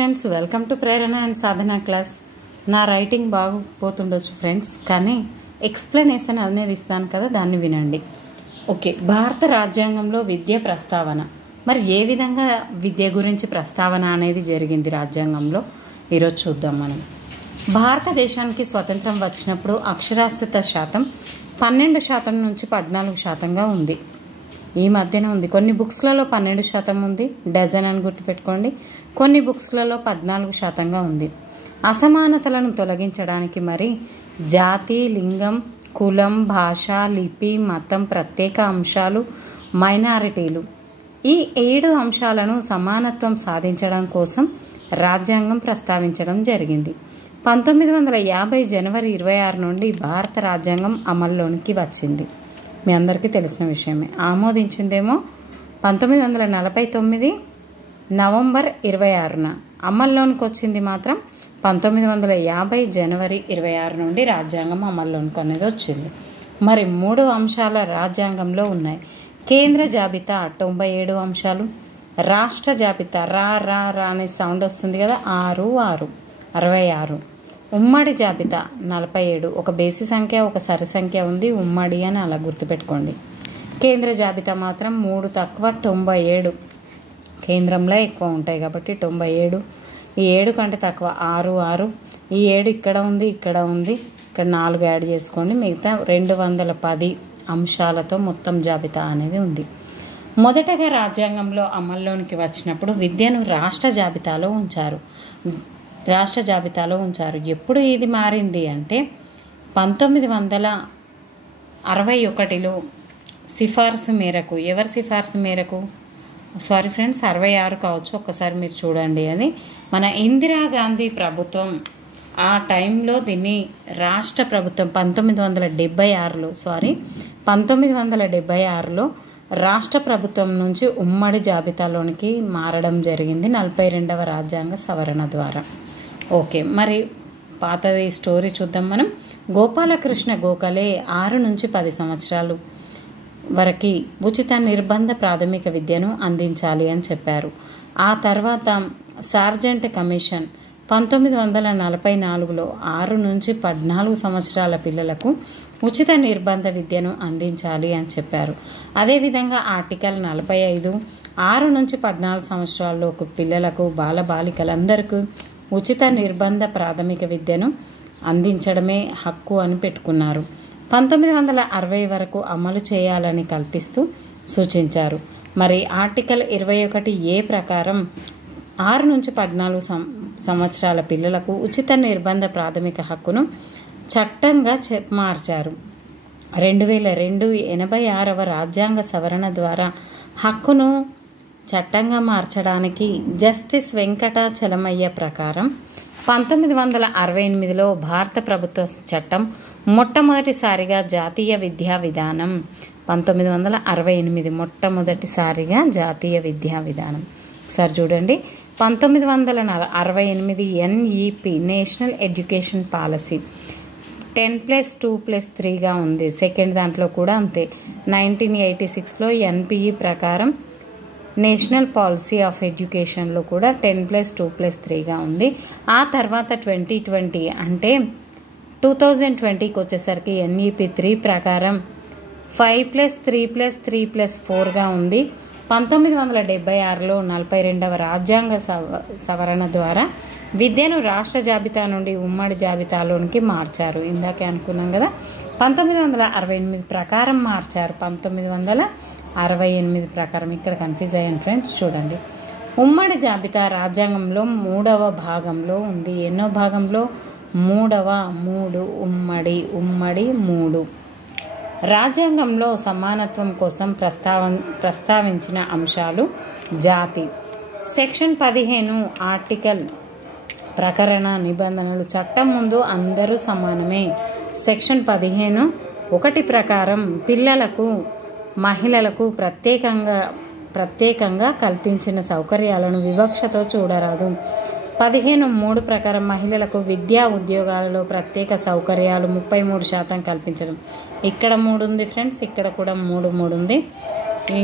Friends, welcome to Prerana and Sadhana class. నా writing బాగుపోతుండొచ్చు friends, కానీ explanation అనేది ఇస్తాను కదా, దాన్ని వినండి. ఓకే, భారత రాజ్యాంగంలో విద్య ప్రస్తావన. మరి ఏ విధంగా విద్య గురించి ప్రస్తావన అనేది జరిగింది రాజ్యాంగంలో, ఈరోజు చూద్దాం మనం. భారతదేశానికి స్వతంత్రం వచ్చినప్పుడు అక్షరాస్యత శాతం 12% నుంచి 14%గా ఉంది. ఈ మధ్యన ఉంది. కొన్ని బుక్స్లలో 12% ఉంది, డజన్ అని గుర్తుపెట్టుకోండి. కొన్ని బుక్స్లలో 14%గా ఉంది. అసమానతలను తొలగించడానికి మరి జాతి, లింగం, కులం, భాష, లిపి, మతం, ప్రత్యేక అంశాలు, మైనారిటీలు, ఈ 7 అంశాలను సమానత్వం సాధించడం కోసం రాజ్యాంగం ప్రస్తావించడం జరిగింది. 1950 జనవరి 26 నుండి భారత రాజ్యాంగం అమల్లోనికి వచ్చింది. మీ అందరికీ తెలిసిన విషయమే. ఆమోదించిందేమో 1949 నవంబర్ 26న. అమల్లోనికి వచ్చింది మాత్రం 1950 జనవరి 26 నుండి రాజ్యాంగం అమల్లోనికి అనేది వచ్చింది. మరి 3 అంశాల రాజ్యాంగంలో ఉన్నాయి. కేంద్ర జాబితా 97 అంశాలు, రాష్ట్ర జాబితా రా రా రా అనే సౌండ్ వస్తుంది కదా, 66. ఉమ్మడి జాబితా 47. ఒక బేసి సంఖ్య, ఒక సరి సంఖ్య ఉంది, ఉమ్మడి అని అలా గుర్తుపెట్టుకోండి. కేంద్ర జాబితా మాత్రం 3 తక్కువ 97. కేంద్రంలో ఎక్కువ ఉంటాయి కాబట్టి 97. ఈ 7 కంటే తక్కువ 6. ఈ 7 ఇక్కడ ఉంది, ఇక్కడ 4 యాడ్ చేసుకోండి. మిగతా 210 అంశాలతో మొత్తం జాబితా అనేది ఉంది. మొదటగా రాజ్యాంగంలో అమల్లోనికి వచ్చినప్పుడు విద్యను రాష్ట్ర జాబితాలో ఉంచారు. ఎప్పుడు ఇది మారింది అంటే 1961లో సిఫార్సు మేరకు. ఎవరి సిఫార్సు మేరకు? సారీ ఫ్రెండ్స్, 66 కావచ్చు, ఒక్కసారి మీరు చూడండి. అది మన ఇందిరాగాంధీ ప్రభుత్వం ఆ టైంలో దీన్ని రాష్ట్ర ప్రభుత్వం 1976లో రాష్ట్ర ప్రభుత్వం నుంచి ఉమ్మడి జాబితాలోనికి మారడం జరిగింది 42వ రాజ్యాంగ సవరణ ద్వారా. ఓకే, మరి పాతది స్టోరీ చూద్దాం మనం. గోపాలకృష్ణ గోఖలే 6 నుంచి 10 సంవత్సరాలు వరకు ఉచిత నిర్బంధ ప్రాథమిక విద్యను అందించాలి అని చెప్పారు. ఆ తర్వాత సార్జెంట్ కమిషన్ 1944లో 6 నుంచి 14 సంవత్సరాల పిల్లలకు ఉచిత నిర్బంధ విద్యను అందించాలి అని చెప్పారు. అదేవిధంగా ఆర్టికల్ 45 6 నుంచి 14 సంవత్సరాల్లోకి పిల్లలకు, బాలబాలికలందరికీ ఉచిత నిర్బంధ ప్రాథమిక విద్యను అందించడమే హక్కు అని పెట్టుకున్నారు. 1960 వరకు అమలు చేయాలని కల్పిస్తూ సూచించారు. మరి ఆర్టికల్ 21A ప్రకారం 6 నుంచి 14 సంవత్సరాల పిల్లలకు ఉచిత నిర్బంధ ప్రాథమిక హక్కును చట్టంగా మార్చారు. 2002 86వ రాజ్యాంగ సవరణ ద్వారా హక్కును చట్టంగా మార్చడానికి జస్టిస్ వెంకటాచలమయ్య ప్రకారం 1968లో భారత ప్రభుత్వ చట్టం మొట్టమొదటిసారిగా జాతీయ విద్యా విధానం 1968 మొట్టమొదటిసారిగా జాతీయ విద్యా విధానం. ఒకసారి చూడండి, 1968 NEP నేషనల్ ఎడ్యుకేషన్ పాలసీ 10+2+3గా ఉంది. సెకండ్ దాంట్లో కూడా అంతే. 1986లో NPE ప్రకారం నేషనల్ పాలసీ ఆఫ్ ఎడ్యుకేషన్లో కూడా 10+2+3గా ఉంది. ఆ తర్వాత 2020 అంటే 2020కి వచ్చేసరికి NEP 3 ప్రకారం 5+3+3+4గా ఉంది. 1976లో 42వ రాజ్యాంగ సవరణ ద్వారా విద్యను రాష్ట్ర జాబితా నుండి ఉమ్మడి జాబితాలోనికి మార్చారు. ఇందాకే అనుకున్నాం కదా, 1968 ప్రకారం మార్చారు. 1968 ప్రకారం. ఇక్కడ కన్ఫ్యూజ్ అయ్యాను ఫ్రెండ్స్, చూడండి. ఉమ్మడి జాబితా రాజ్యాంగంలో 3వ భాగంలో ఉంది. ఎన్నో భాగంలో? 3 ఉమ్మడి 3. రాజ్యాంగంలో సమానత్వం కోసం ప్రస్తావించిన అంశాలు. జాతి సెక్షన్ 15 ఆర్టికల్ ప్రకరణ నిబంధనలు. చట్టం ముందు అందరూ సమానమే. సెక్షన్ 15(1) ప్రకారం పిల్లలకు, మహిళలకు ప్రత్యేకంగా కల్పించిన సౌకర్యాలను వివక్షతో చూడరాదు. 15(3) ప్రకారం మహిళలకు విద్యా ఉద్యోగాలలో ప్రత్యేక సౌకర్యాలు 33% కల్పించడం. ఇక్కడ 3 ఉంది ఫ్రెండ్స్, ఇక్కడ కూడా 3 ఉంది.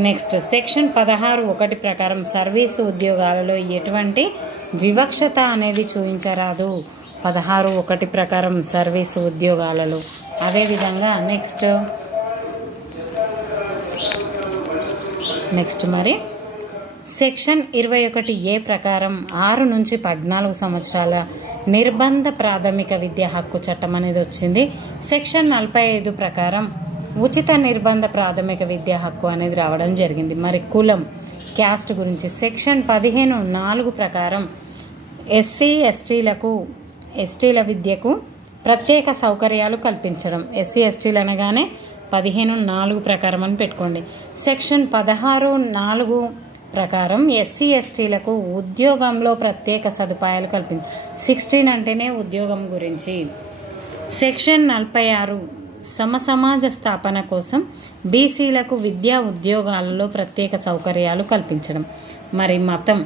నెక్స్ట్ సెక్షన్ 16(1) ప్రకారం సర్వీసు ఉద్యోగాలలో ఎటువంటి వివక్షత అనేది చూపించరాదు 16(1) ప్రకారం సర్వీసు ఉద్యోగాలలో. అదేవిధంగా నెక్స్ట్ మరి సెక్షన్ 21A ప్రకారం 6 నుంచి 14 సంవత్సరాల నిర్బంధ ప్రాథమిక విద్యా హక్కు చట్టం అనేది వచ్చింది. సెక్షన్ 45 ప్రకారం ఉచిత నిర్బంధ ప్రాథమిక విద్యా హక్కు అనేది రావడం జరిగింది. మరి కులం, క్యాస్ట్ గురించి సెక్షన్ 15(4) ప్రకారం ఎస్టీల విద్యకు ప్రత్యేక సౌకర్యాలు కల్పించడం. ఎస్సీలు అనగానే 15(4) ప్రకారం అని పెట్టుకోండి. సెక్షన్ 16(4) ప్రకారం ఎస్సీలకు ఉద్యోగంలో ప్రత్యేక సదుపాయాలు కల్పించడం. 16 అంటేనే ఉద్యోగం గురించి. సెక్షన్ 46 సమసమాజ స్థాపన కోసం బీసీలకు విద్యా ఉద్యోగాలలో ప్రత్యేక సౌకర్యాలు కల్పించడం. మరి మతం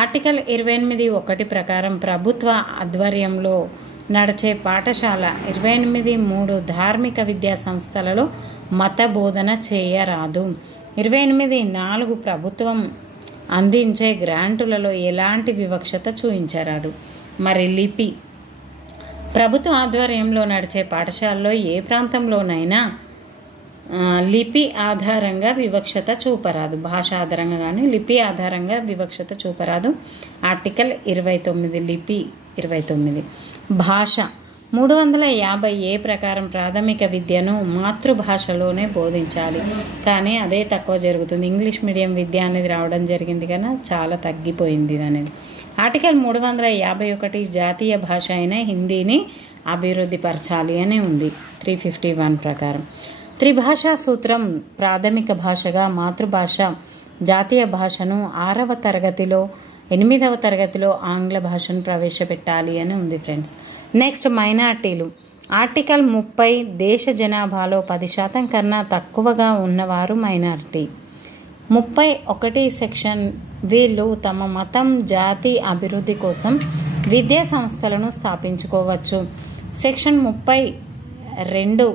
ఆర్టికల్ 28(1) ప్రకారం ప్రభుత్వ ఆధ్వర్యంలో నడిచే పాఠశాల 28(3) ధార్మిక విద్యా సంస్థలలో మత బోధన చేయరాదు. 28(4) ప్రభుత్వం అందించే గ్రాంటులలో ఎలాంటి వివక్షత చూపించరాదు. మరి లిపి ప్రభుత్వ ఆధ్వర్యంలో నడిచే పాఠశాలలో ఏ ప్రాంతంలోనైనా లిపి ఆధారంగా వివక్షత చూపరాదు. భాష ఆధారంగా కానీ లిపి ఆధారంగా వివక్షత చూపరాదు. ఆర్టికల్ 29 లిపి 29. భాష 350A ప్రకారం ప్రాథమిక విద్యను మాతృభాషలోనే బోధించాలి. కానీ అదే తక్కువ జరుగుతుంది. ఇంగ్లీష్ మీడియం విద్య అనేది రావడం జరిగింది కానీ చాలా తగ్గిపోయింది అనేది. ఆర్టికల్ 351 జాతీయ భాష అయిన హిందీని అభివృద్ధి పరచాలి అని ఉంది 351 ప్రకారం. త్రిభాషా సూత్రం ప్రాథమిక భాషగా మాతృభాష జాతీయ భాషను 6వ తరగతిలో 8వ తరగతిలో ఆంగ్ల భాషను ప్రవేశపెట్టాలి అని ఉంది ఫ్రెండ్స్. నెక్స్ట్ మైనార్టీలు ఆర్టికల్ 30 దేశ జనాభాలో 10% కన్నా తక్కువగా ఉన్నవారు మైనార్టీ. 31 సెక్షన్ వీళ్ళు తమ మతం జాతి అభివృద్ధి కోసం విద్యా సంస్థలను స్థాపించుకోవచ్చు. సెక్షన్ 32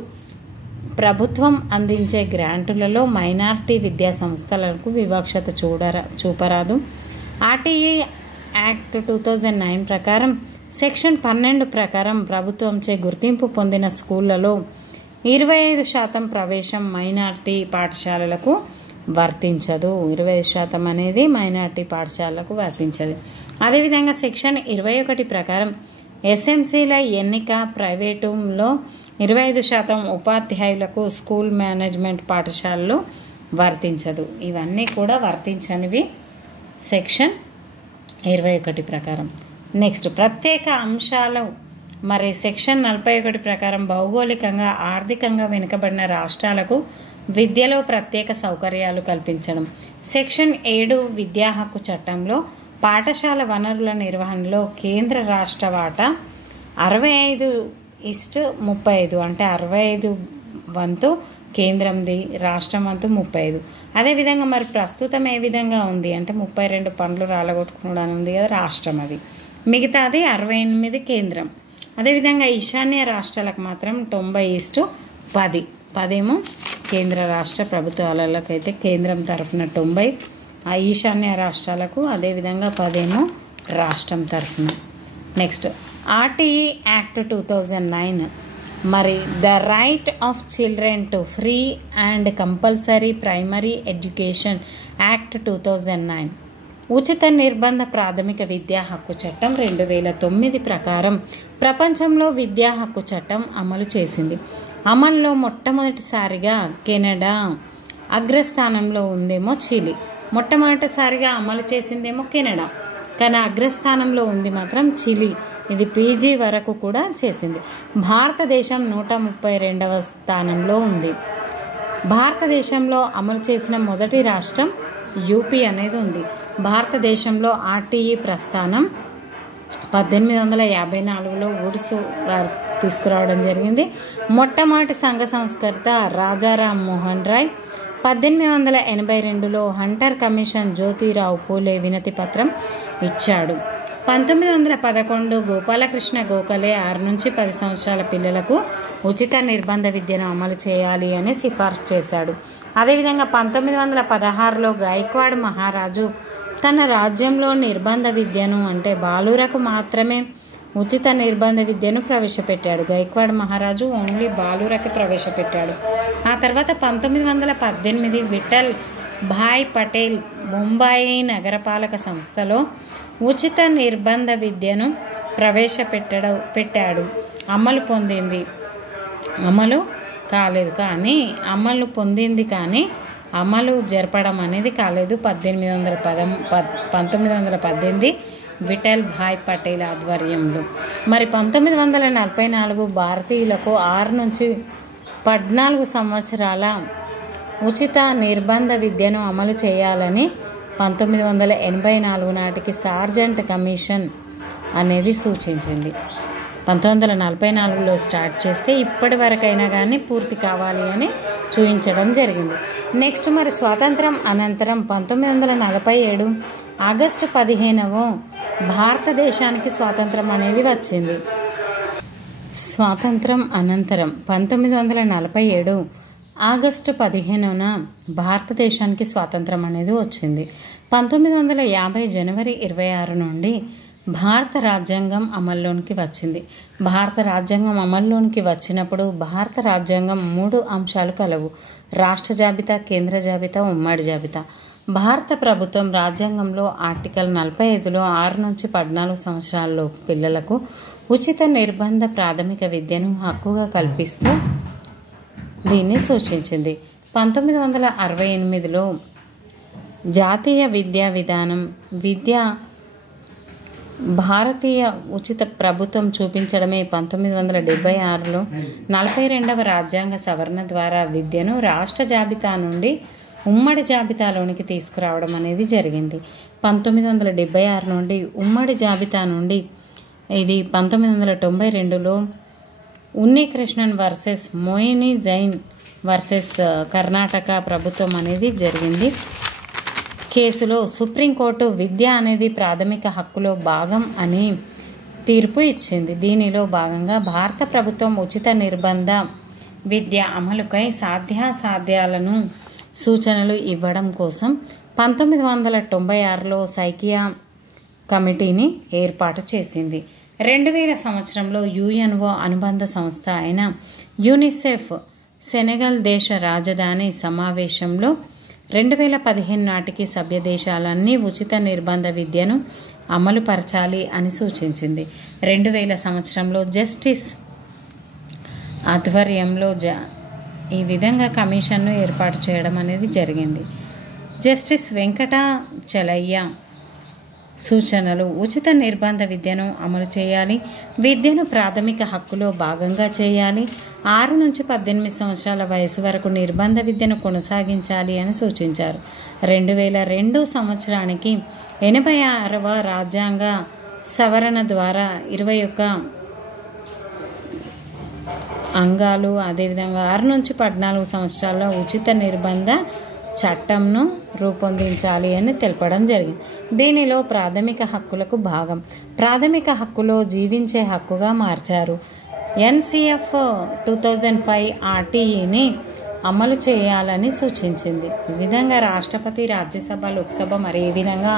ప్రభుత్వం అందించే గ్రాంటులలో మైనార్టీ విద్యా సంస్థలకు వివక్షత చూపరాదు. ఆర్టీఈ యాక్ట్ 2009 ప్రకారం సెక్షన్ 12 ప్రకారం ప్రభుత్వంచే గుర్తింపు పొందిన స్కూళ్లలో 25% ప్రవేశం మైనార్టీ పాఠశాలలకు వర్తించదు. 25% అనేది మైనార్టీ పాఠశాలలకు వర్తించదు. అదేవిధంగా సెక్షన్ 21 ప్రకారం ఎస్ఎంసీల ఎన్నిక ప్రైవేటులో 25% ఉపాధ్యాయులకు స్కూల్ మేనేజ్మెంట్ పాఠశాలలు వర్తించదు. ఇవన్నీ కూడా వర్తించనివి సెక్షన్ 21 ప్రకారం. నెక్స్ట్ ప్రత్యేక అంశాలు మరి సెక్షన్ 41 ప్రకారం భౌగోళికంగా ఆర్థికంగా వెనుకబడిన రాష్ట్రాలకు విద్యలో ప్రత్యేక సౌకర్యాలు కల్పించడం. సెక్షన్ 7 విద్యా హక్కు చట్టంలో పాఠశాల వనరుల నిర్వహణలో కేంద్ర రాష్ట్ర వాటా 65:35 అంటే 65 వంతు కేంద్రంది, రాష్ట్రం వంతు 35. అదేవిధంగా మరి ప్రస్తుతం ఏ విధంగా ఉంది అంటే 32 పండ్లు రాలగొట్టుకున్నాడు ఉంది కదా రాష్ట్రం, అది మిగతాది 68 కేంద్రం. అదేవిధంగా ఈశాన్య రాష్ట్రాలకు మాత్రం 90:10 10 కేంద్ర రాష్ట్ర ప్రభుత్వాలకైతే కేంద్రం తరఫున 90, ఆ ఈశాన్య రాష్ట్రాలకు అదేవిధంగా 10 రాష్ట్రం తరఫున. నెక్స్ట్ ఆర్టీఈ యాక్ట్ 2009 మరి the right of children to free and compulsory primary education act 2009 ఉచిత నిర్బంధ ప్రాథమిక విద్యా హక్కు చట్టం 2009 ప్రకారం ప్రపంచంలో విద్యా హక్కు చట్టం అమలు చేసింది. అమల్లో మొట్టమొదటిసారిగా కెనడా, అగ్రస్థానంలో ఉందేమో చిలీ. మొట్టమొదటిసారిగా అమలు చేసిందేమో కెనడా, కానీ అగ్రస్థానంలో ఉంది మాత్రం చిలీ. ఇది పీజీ వరకు కూడా చేసింది. భారతదేశం 132వ స్థానంలో ఉంది. భారతదేశంలో అమలు చేసిన మొదటి రాష్ట్రం యూపీ అనేది ఉంది. భారతదేశంలో ఆర్టీఈ ప్రస్థానం 1854లో వుడ్స్ గారు తీసుకురావడం జరిగింది. మొట్టమొదటి సంఘ సంస్కర్త రాజారామ్ మోహన్ రాయ్. 1882లో హంటర్ కమిషన్ జ్యోతిరావు పూలే వినతి పత్రం ఇచ్చాడు. 1911 గోపాలకృష్ణ గోఖలే 6 నుంచి 10 సంవత్సరాల పిల్లలకు ఉచిత నిర్బంధ విద్యను అమలు చేయాలి అని సిఫార్సు చేశాడు. అదేవిధంగా 1916లో గైక్వాడ్ మహారాజు తన రాజ్యంలో నిర్బంధ విద్యను అంటే బాలురకు మాత్రమే ఉచిత నిర్బంధ విద్యను ప్రవేశపెట్టాడు. గైక్వాడ్ మహారాజు ఓన్లీ బాలురకి ప్రవేశపెట్టాడు. ఆ తర్వాత 1918 విఠల్ భాయ్ పటేల్ ముంబాయి నగరపాలక సంస్థలో ఉచిత నిర్బంధ విద్యను పెట్టాడు. అమలు కాలేదు, కానీ అమలు పొందింది, కానీ అమలు జరపడం అనేది కాలేదు. 1918 విఠల్ భాయ్ పటేల్ ఆధ్వర్యంలో. మరి 1944 భారతీయులకు 6 నుంచి 14 సంవత్సరాల ఉచిత నిర్బంధ విద్యను అమలు చేయాలని 1984 నాటికి సార్జెంట్ కమిషన్ అనేది సూచించింది. 1944లో స్టార్ట్ చేస్తే ఇప్పటి వరకైనా కానీ పూర్తి కావాలి అని చూపించడం జరిగింది. నెక్స్ట్ మరి స్వాతంత్రం అనంతరం 1947 ఆగస్టు 15వ భారతదేశానికి స్వాతంత్రం అనేది వచ్చింది. స్వాతంత్రం అనంతరం 1947 ఆగస్టు 15న భారతదేశానికి స్వాతంత్రం అనేది వచ్చింది. 1950 జనవరి 26 నుండి భారత రాజ్యాంగం అమల్లోనికి వచ్చింది. భారత రాజ్యాంగం అమల్లోనికి వచ్చినప్పుడు భారత రాజ్యాంగం 3 అంశాలు కలవు: రాష్ట్ర జాబితా, కేంద్ర జాబితా, ఉమ్మడి జాబితా. భారత ప్రభుత్వం రాజ్యాంగంలో ఆర్టికల్ 45లో 6 నుంచి 14 సంవత్సరాలలోపు పిల్లలకు ఉచిత నిర్బంధ ప్రాథమిక విద్యను హక్కుగా కల్పిస్తూ దీన్ని సూచించింది. 1968లో జాతీయ విద్యా విధానం భారతీయ ఉచిత ప్రభుత్వం చూపించడమే 1976లో 42వ రాజ్యాంగ సవరణ ద్వారా విద్యను రాష్ట్ర జాబితా నుండి ఉమ్మడి జాబితాలోనికి తీసుకురావడం అనేది జరిగింది. 1976 నుండి ఉమ్మడి జాబితా నుండి ఇది 1992లో ఉన్నికృష్ణన్ వర్సెస్ మోయిని జైన్ వర్సెస్ కర్ణాటక ప్రభుత్వం అనేది జరిగింది. కేసులో సుప్రీంకోర్టు విద్య అనేది ప్రాథమిక హక్కులో భాగం అని తీర్పు ఇచ్చింది. దీనిలో భాగంగా భారత ప్రభుత్వం ఉచిత నిర్బంధ విద్య అమలుకై సాధ్యాసాధ్యాలను సూచనలు ఇవ్వడం కోసం 1996లో సైకియా కమిటీని ఏర్పాటు చేసింది. 2000 సంవత్సరంలో యుఎన్ఓ అనుబంధ సంస్థ అయిన యూనిసెఫ్ సెనెగల్ దేశ రాజధాని సమావేశంలో 2015 నాటికి సభ్య దేశాలన్నీ ఉచిత నిర్బంధ విద్యను అమలుపరచాలి అని సూచించింది. 2000 సంవత్సరంలో జస్టిస్ ఆధ్వర్యంలో ఈ విధంగా కమిషన్ను ఏర్పాటు చేయడం అనేది జరిగింది. జస్టిస్ వెంకటాచలయ్య సూచనలు: ఉచిత నిర్బంధ విద్యను అమలు చేయాలి, విద్యను ప్రాథమిక హక్కులో భాగంగా చేయాలి, 6 నుంచి 18 సంవత్సరాల వయసు వరకు నిర్బంధ విద్యను కొనసాగించాలి అని సూచించారు. 2002 సంవత్సరానికి 86వ రాజ్యాంగ సవరణ ద్వారా 21 అంగాలు, అదేవిధంగా 6 నుంచి 14 సంవత్సరాల ఉచిత నిర్బంధ చట్టంను రూపొందించాలి అని తెలపడం జరిగింది. దీనిలో ప్రాథమిక హక్కులకు భాగం ప్రాథమిక హక్కులో జీవించే హక్కుగా మార్చారు. ఎన్సిఎఫ్ 2005 ఆర్టీఈని అమలు చేయాలని సూచించింది. ఈ విధంగా రాష్ట్రపతి, రాజ్యసభ, లోక్సభ మరి ఏ విధంగా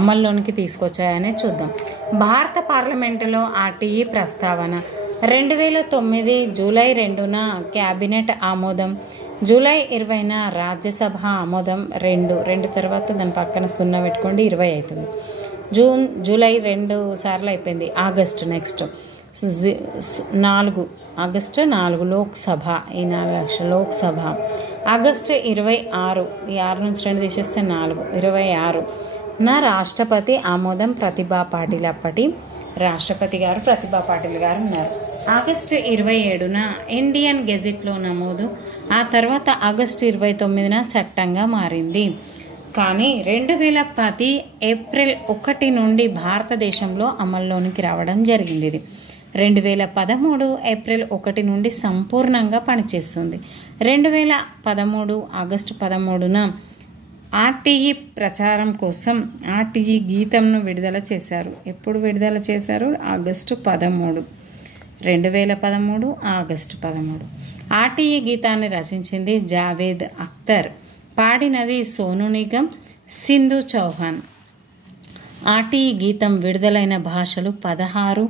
అమల్లోనికి తీసుకొచ్చాయనే చూద్దాం. భారత పార్లమెంటులో ఆర్టీఈ ప్రస్తావన 2009 జూలై 2న క్యాబినెట్ ఆమోదం, జూలై 20న రాజ్యసభ ఆమోదం. 2 తర్వాత దాని పక్కన 0 పెట్టుకోండి, 20 అవుతుంది. జూలై 2 సార్లు అయిపోయింది. ఆగస్టు నెక్స్ట్ 4 ఆగస్టు 4 లోక్సభ, ఈ 4 లక్షల లోక్సభ. ఆగస్టు 26, ఈ 6 నుంచి 2 తీసేస్తే 4, 26 నా రాష్ట్రపతి ఆమోదం. ప్రతిభా పాటిల్ అప్పటి రాష్ట్రపతి గారు ప్రతిభా పాటిల్ గారు ఉన్నారు. ఆగస్టు 27న ఇండియన్ గెజిట్లో నమోదు. ఆ తర్వాత ఆగస్టు 29న చట్టంగా మారింది. కానీ 2010 ఏప్రిల్ 1 నుండి భారతదేశంలో అమల్లోనికి రావడం జరిగింది. ఇది 2013 ఏప్రిల్ 1 నుండి సంపూర్ణంగా పనిచేస్తుంది. 2013 ఆగస్టు 13న ఆర్టీఈ ప్రచారం కోసం ఆర్టీఈ గీతంను విడుదల చేశారు. ఎప్పుడు విడుదల చేశారు? August 13, 2013 August 13. ఆర్టీఈ గీతాన్ని రచించింది జావేద్ అఖ్తర్, పాడినది సోను నిగమ్, సింధు చౌహాన్. ఆర్టీఈ గీతం విడుదలైన భాషలు 16,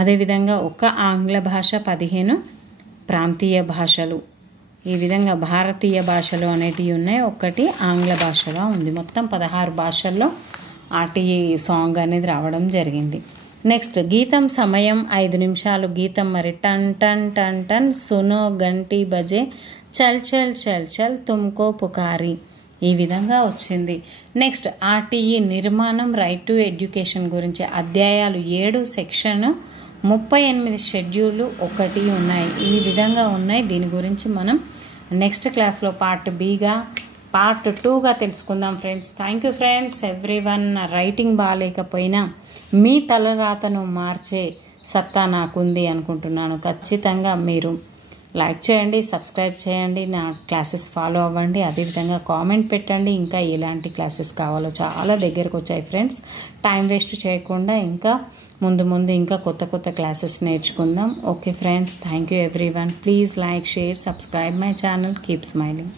అదేవిధంగా ఒక ఆంగ్ల భాష, 15 ప్రాంతీయ భాషలు. ఈ విధంగా భారతీయ భాషలు అనేటివి ఉన్నాయి, ఒకటి ఆంగ్ల భాషగా ఉంది. మొత్తం 16 భాషల్లో ఆర్టీఈ సాంగ్ అనేది రావడం జరిగింది. నెక్స్ట్ గీతం సమయం 5 నిమిషాలు. గీతం మరి టన్ టన్ టన్ టన్ సునో గంటి బజే చల్ చల్ చల్ చల్ తుమ్కో పుకారి, ఈ విధంగా వచ్చింది. నెక్స్ట్ ఆర్టీఈ నిర్మాణం, రైట్ టు ఎడ్యుకేషన్ గురించి అధ్యాయాలు 7, సెక్షన్ 38, షెడ్యూల్ 1 ఉన్నాయి. ఈ విధంగా ఉన్నాయి. దీని గురించి మనం నెక్స్ట్ క్లాస్లో పార్ట్ 2గా తెలుసుకుందాం friends. Thank you friends everyone. Writing బాగాలేకపోయినా మీ తలరాతను మార్చే సత్తా నాకుంది అనుకుంటున్నాను. ఖచ్చితంగా మీరు లైక్ చేయండి, సబ్స్క్రైబ్ చేయండి, నా క్లాసెస్ ఫాలో అవ్వండి, అదేవిధంగా కామెంట్ పెట్టండి. ఇంకా ఎలాంటి క్లాసెస్ కావాలో చాలా దగ్గరకు వచ్చాయి ఫ్రెండ్స్. టైం వేస్ట్ చేయకుండా ఇంకా ముందు ఇంకా కొత్త క్లాసెస్ నేర్చుకుందాం. Okay friends, thank you everyone. Please like, share, subscribe my channel. Keep smiling.